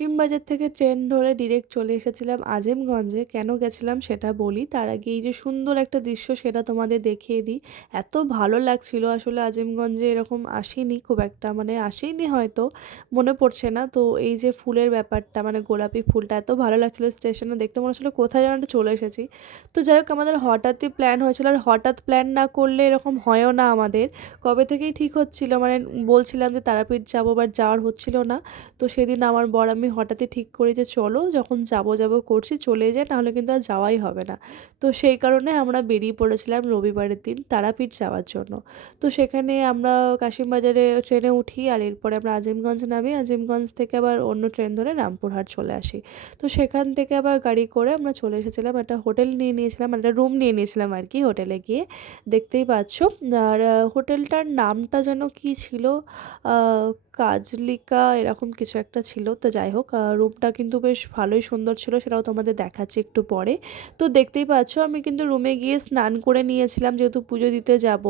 কাশিমবাজার থেকে ট্রেন ধরে ডিরেক্ট চলে এসেছিলাম আজিমগঞ্জে। কেন গেছিলাম সেটা বলি। তার আগে এই যে সুন্দর একটা দৃশ্য সেটা তোমাদের দেখিয়ে দিই। এত ভালো লাগছিল আসলে আজিমগঞ্জে এরকম আসিনি খুব একটা, মানে আসিনি হয়তো, মনে পড়ছে না। তো এই যে ফুলের ব্যাপারটা, মানে গোলাপি ফুলটা এত ভালো লাগছিল স্টেশনে দেখতে, মনে হচ্ছিল কোথায় যেন একটা চলে এসেছি। তো যাই হোক, আমাদের হঠাৎই প্ল্যান হয়েছিল, আর হঠাৎ প্ল্যান না করলে এরকম হয়ও না আমাদের। কবে থেকেই ঠিক হচ্ছিল, মানে বলছিলাম যে তারাপীঠ যাবো, বাট যাওয়ার হচ্ছিল না। তো সেদিন আমার বর আমি হঠাৎই ঠিক করি যে চলো, যখন যাবো যাবো করছি চলে যাই, নাহলে কিন্তু আর যাওয়াই হবে না। তো সেই কারণে আমরা বেরিয়ে পড়েছিলাম রবিবারের দিন তারাপীঠ যাওয়ার জন্য। তো সেখানে আমরা কাশিমবাজারে ট্রেনে উঠি, আর এরপরে আমরা আজিমগঞ্জ নামি, আজিমগঞ্জ থেকে আবার অন্য ট্রেন ধরে রামপুরহাট চলে আসি। তো সেখান থেকে আবার গাড়ি করে আমরা চলে এসেছিলাম, একটা হোটেল নিয়ে নিয়েছিলাম, একটা রুম নিয়ে নিয়েছিলাম আর কি হোটেলে গিয়ে। দেখতেই পাচ্ছ। আর হোটেলটার নামটা যেন কি ছিল, কাজলিকা এরকম কিছু একটা ছিল। তো যাই হোক, রুমটা কিন্তু বেশ ভালোই সুন্দর ছিল, সেটাও তোমাদের দেখাচ্ছি একটু পরে। তো দেখতেই পাচ্ছ আমি কিন্তু রুমে গিয়ে স্নান করে নিয়েছিলাম, যেহেতু পুজো দিতে যাব।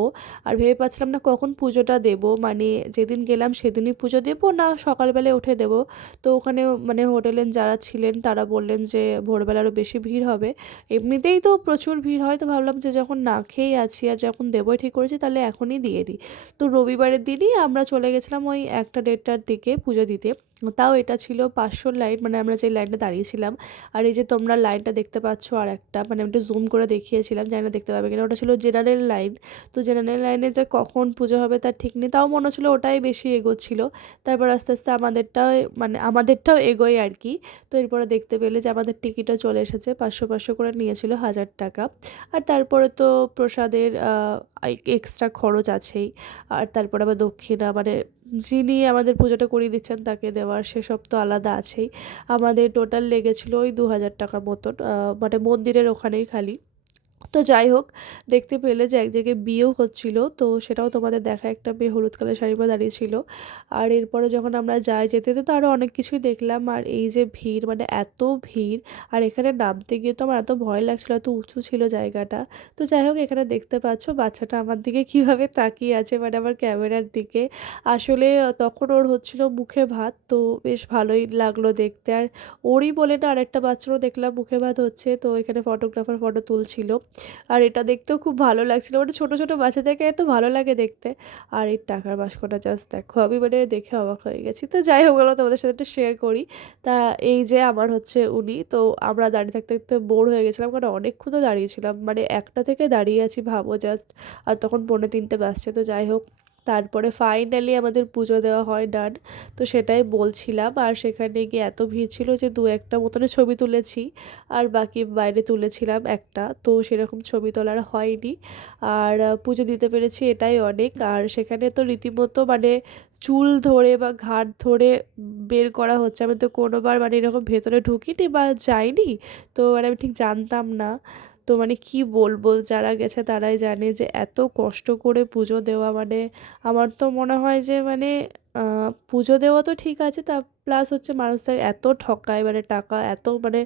আর ভেবে পাচ্ছিলাম না কখন পুজোটা দেব, মানে যেদিন গেলাম সেদিনই পুজো দেব না সকালবেলায় উঠে দেব। তো ওখানে মানে হোটেলের যারা ছিলেন তারা বললেন যে ভোরবেলা আরও বেশি ভিড় হবে। এমনিতেই তো প্রচুর ভিড় হয়, তো ভাবলাম যে যখন না খেয়েই আছি আর যখন দেবই ঠিক করেছি তাহলে এখনই দিয়ে দিই। তো রবিবারের দিনই আমরা চলে গেছিলাম ওই 1টা 1:30টার দিকে পুজো দিতে। তাও এটা ছিল 500 লাইন, মানে আমরা যে লাইনটা দাঁড়িয়েছিলাম। আর এই যে তোমরা লাইনটা দেখতে পাচ্ছ, আর একটা মানে আমি একটু জুম করে দেখিয়েছিলাম, জানি না দেখতে পাবে কিনা, ওটা ছিল জেনারেল লাইন। তো জেনারেল লাইনে যে কখন পুজো হবে তার ঠিক নেই, তাও মনে হচ্ছিলো ওটাই বেশি এগোচ্ছিল। তারপর আস্তে আস্তে আমাদেরটাও, মানে আমাদেরটাও এগোয় আর কি। তো এরপরে দেখতে পেলে যে আমাদের টিকিটও চলে এসেছে, 500 500 করে নিয়েছিল, 1000 টাকা। আর তারপরে তো প্রসাদের এক্সট্রা খরচ আছেই। আর তারপর আবার দক্ষিণা, মানে যিনি আমাদের পুজোটা করিয়ে দিচ্ছেন তাকে দেওয়ার, সেসব তো আলাদা আছেই। আমাদের টোটাল লেগেছিলো ওই 2000 টাকা মতন, মানে মন্দিরের ওখানেই খালি। তো যাই হোক, দেখতে পেলে যে এক জায়গায় বিয়েও হচ্ছিল, তো সেটাও তোমাদের দেখা, একটা মেয়ে হলুদ কালার শাড়ি পরে দাঁড়িয়েছিল। আর এরপরে যখন আমরা যাই, যেতে যেতে তো আরও অনেক কিছুই দেখলাম। আর এই যে ভিড়, মানে এত ভিড়, আর এখানে নামতে গিয়ে তো আমার এত ভয় লাগছিল, এত উঁচু ছিল জায়গাটা। তো যাই হোক, এখানে দেখতে পাচ্ছ বাচ্চাটা আমার দিকে কীভাবে তাকিয়ে আছে, মানে আমার ক্যামেরার দিকে। আসলে তখন ওর হচ্ছিল মুখে ভাত, তো বেশ ভালোই লাগলো দেখতে। আর ওরই বলে না আরেকটা বাচ্চারও দেখলাম মুখে ভাত হচ্ছে, তো এখানে ফটোগ্রাফার ফটো তুলছিল। আর এটা দেখতেও খুব ভালো লাগছিল, মানে ছোটো ছোটো বাচ্চাদেরকে এত ভালো লাগে দেখতে। আর এই টাকার বাস্কটা জাস্ট দেখো, আমি মানে দেখে অবাক হয়ে গেছি। তো যাই হোক, ওগুলো তোমাদের সাথে একটু শেয়ার করি। তা এই যে আমার হচ্ছে উনি, তো আমরা দাঁড়িয়ে থাকতে থাকতে বোর হয়ে গেছিলাম, কারণ অনেকক্ষণ তো দাঁড়িয়েছিলাম, মানে 1টা থেকে দাঁড়িয়ে আছি ভাবো জাস্ট। আর তখন 2:45 বাজছে। তো যাই হোক, তারপরে ফাইনালি আমাদের পুজো দেওয়া হয়, ডান। তো সেটাই বলছিলাম। আর সেখানে গিয়ে এত ভিড় ছিল যে 2-1টা মতনের ছবি তুলেছি, আর বাকি বাইরে তুলেছিলাম একটা, তো সেরকম ছবি তোলার হয়নি। আর পুজো দিতে পেরেছি এটাই অনেক। আর সেখানে তো রীতিমতো মানে চুল ধরে বা ঘাট ধরে বের করা হচ্ছে। আমি তো কোনোবার মানে এরকম ভেতরে ঢুকিনি বা যাইনি, তো মানে আমি ঠিক জানতাম না। তো মানে কি বলবো, যারা গেছে তারাই জানে যে এত কষ্ট করে পুজো দেওয়া, মানে আমার তো মনে হয় যে মানে পুজো দেওয়া তো ঠিক আছে, তা প্লাস হচ্ছে মানুষদের এত ঠকায়, মানে টাকা এত মানে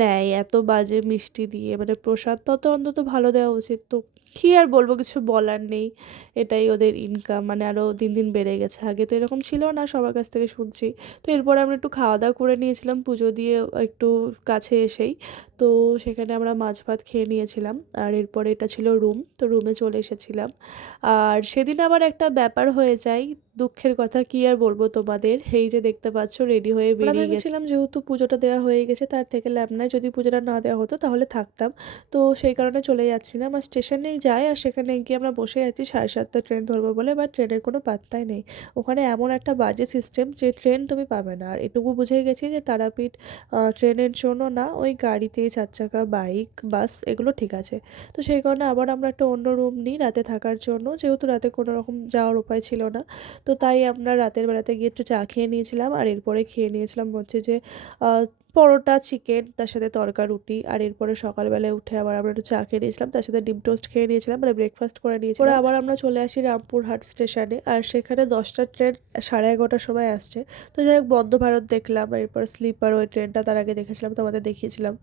নেয় এত বাজে মিষ্টি দিয়ে, মানে প্রসাদটা তো অন্তত ভালো দেওয়া উচিত। তো কী আর বলবো, কিছু বলার নেই। এটাই ওদের ইনকাম, মানে আরও দিন দিন বেড়ে গেছে, আগে তো এরকম ছিল না, সবার কাছ থেকে শুনছি। তো এরপরে আমরা একটু খাওয়া দাওয়া করে নিয়েছিলাম পুজো দিয়ে একটু কাছে এসেই। তো সেখানে আমরা মাছ ভাত খেয়ে নিয়েছিলাম। আর এরপরে এটা ছিল রুম, তো রুমে চলে এসেছিলাম। আর সেদিন আবার একটা ব্যাপার হয়ে যায়, দুঃখের কথা কী আর বলবো তোমাদের। এই যে দেখতে পাচ্ছ রেডি হয়ে বেরিয়ে গেছি। ভেবেছিলাম যেহেতু পুজোটা দেওয়া হয়ে গেছে তার থেকে লাভ নাই, যদি পুজোটা না দেওয়া হতো তাহলে থাকতাম। তো সেই কারণে চলে যাচ্ছিলাম, আর স্টেশনেই যাই, আর সেখানে গিয়ে আমরা বসে আছি 7:30 ট্রেন ধরবো বলে, বাট ট্রেনের কোনো পাত্তাই নেই। ওখানে এমন একটা বাজে সিস্টেম যে ট্রেন তুমি পাবে না। আর এটুকু বুঝে গেছি যে তারাপীঠ ট্রেনের জন্য না, ওই গাড়িতে 4 চাকা বাইক বাস এগুলো ঠিক আছে। তো সেই কারণে আবার আমরা একটা অন্য রুম নিই রাতে থাকার জন্য, যেহেতু রাতে কোনো রকম যাওয়ার উপায় ছিল না। তো তাই আমরা রাতের বেলাতে গিয়ে একটু চা খেয়ে নিয়েছিলাম, আর এরপরে খেয়ে নিয়েছিলাম হচ্ছে যে আহ, পরোটা চিকেন, তার সাথে তড়কা রুটি। আর এরপরে সকালবেলায় উঠে আবার আমরা একটু চা খেয়ে নিয়েছিলাম, তার সাথে ডিম টোস্ট খেয়ে নিয়েছিলাম, মানে ব্রেকফাস্ট করে নিয়েছিলাম। পরে আবার আমরা চলে আসি রামপুরহাট স্টেশনে, আর সেখানে 10টা ট্রেন 11:30টার সময় আসছে। তো যাই হোক, বন্দে ভারত দেখলাম, আর এরপর স্লিপার ওই ট্রেনটা তার আগে দেখেছিলাম, তোমাদের দেখিয়েছিলাম।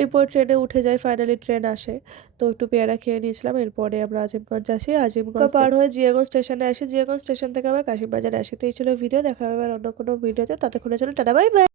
এরপর ট্রেনে উঠে যাই, ফাইনালি ট্রেন আসে। তো একটু পেয়ারা খেয়ে নিয়েছিলাম, এরপরে আমরা আজিমগঞ্জ আসি, আজিমগঞ্জ পার হয়ে জিয়াগঞ্জ স্টেশনে আসি, জিয়াগঞ্জ স্টেশন থেকে আবার কাশিমবাজারে আসি। তো এই ছিল ভিডিও, দেখা হবে আবার অন্য কোনো ভিডিওতে, ততক্ষণের জন্য টাটা বাই বাই।